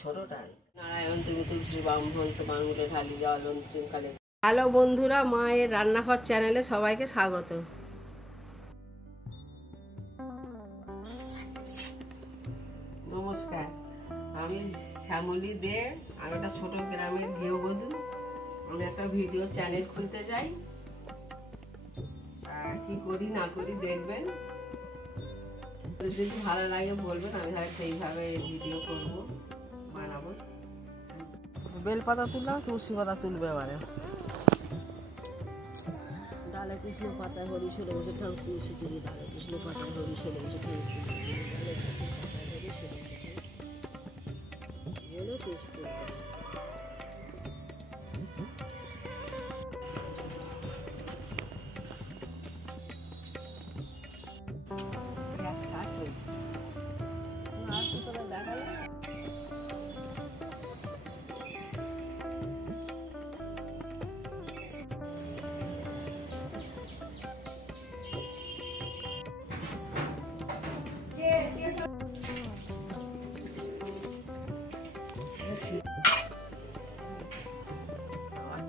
ছোটটাই নারায়ণ তুমি তুলসী ব্রাহ্মণ তোমার মূলে ঢালি জল অন্তিমকালে। হ্যালো বন্ধুরা, মায়ের রান্নাঘর চ্যানেলে সবাইকে স্বাগত। নমস্কার, আমি শ্যামলী দে। আমি একটা ছোট গ্রামের গৃহবধূ। আমি একটা ভিডিও চ্যানেল খুলতে চাই। কি করি না করি দেখবেন, যদি ভালো লাগে বলবেন, আমি তাহলে সেইভাবে ভিডিও করব, বানাবো। বেলপাতা তুললাম, তুলসী পাতা তুলবে এবারে। ডালে কৃষ্ণ পাতায় হরি সরে বসে ঠাকুর তুলসী চিনি, ডালে কৃষ্ণ পাতায় হরি সরে বসে ঠাকুর তুলসী চিনি, ডালে কৃষ্ণ পাতায় হরি সরে বসে বলে তুলসী তুলতে।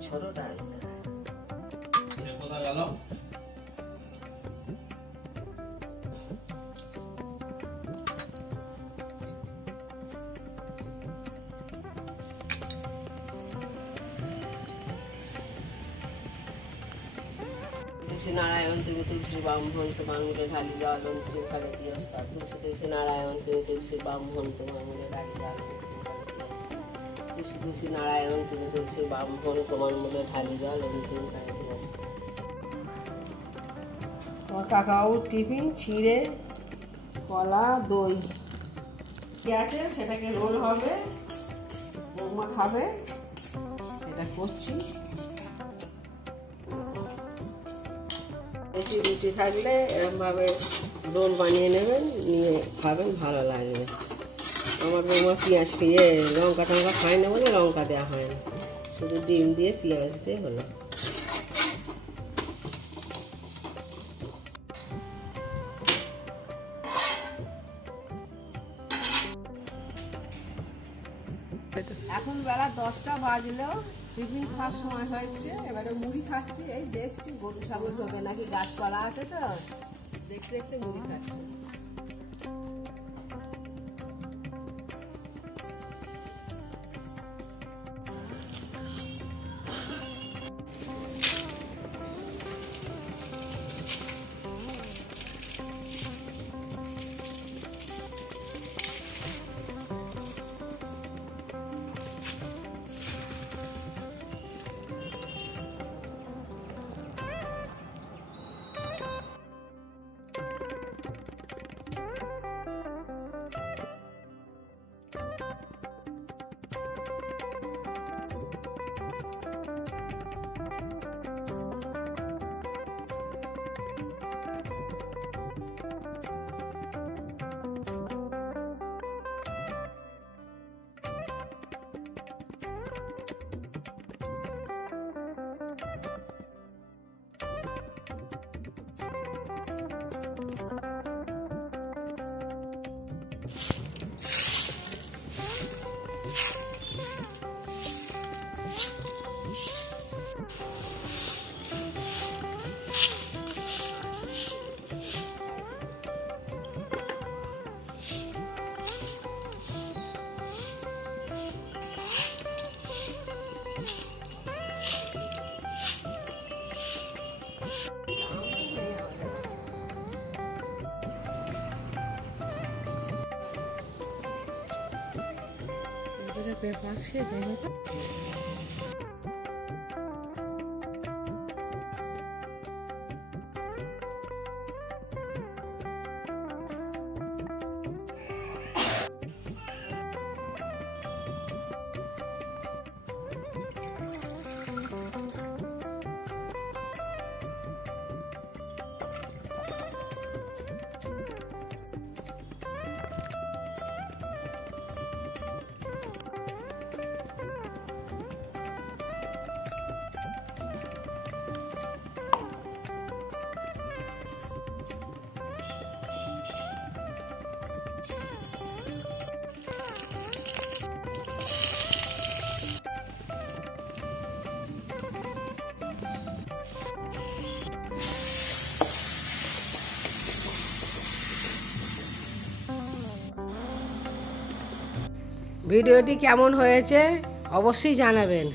ছোটটা গেল তুলসী নারায়ণ তুমি তুলসী ব্রাহ্মণ তোমার মূলে ঢালি জল অন্তিমকালে দিয়স্তা। তুলসী তুলসী নারায়ণ তুমি তুলসী ব্রাহ্মণ তোমার মূলে ঢালি জল তুলসী তুলসী নারায়ণ তুমি তুলসী ব্রাহ্মণ তোমার মূলে ঢালি জল অন্তিমকালে দিয়স্তা। কাকাও টিফিন চিড়ে কলা দই কি আছে, সেটাকে রোল হবে, বৌমা খাবে, সেটা করছি। বেশি রুটি থাকলে এরকমভাবে রোল বানিয়ে নেবেন, নিয়ে খাবেন, ভালো লাগবে। আমার বৌমা পেঁয়াজ দিয়ে লঙ্কা টঙ্কা খায় না বলে লঙ্কা দেওয়া হয় না, শুধু ডিম দিয়ে পেঁয়াজ দিয়ে হলো। এখন বেলা 10টা বাজলেও টিফিন খাওয়ার সময় হয়েছে। এবারে মুড়ি খাচ্ছি। এই দেখছি গরু ছাগল ঢোকে নাকি, গাছপালা আছে তো দেখতে দেখতে মুড়ি খাচ্ছি। পাকছে ভিডিওটি কেমন হয়েছে অবশ্যই জানাবেন।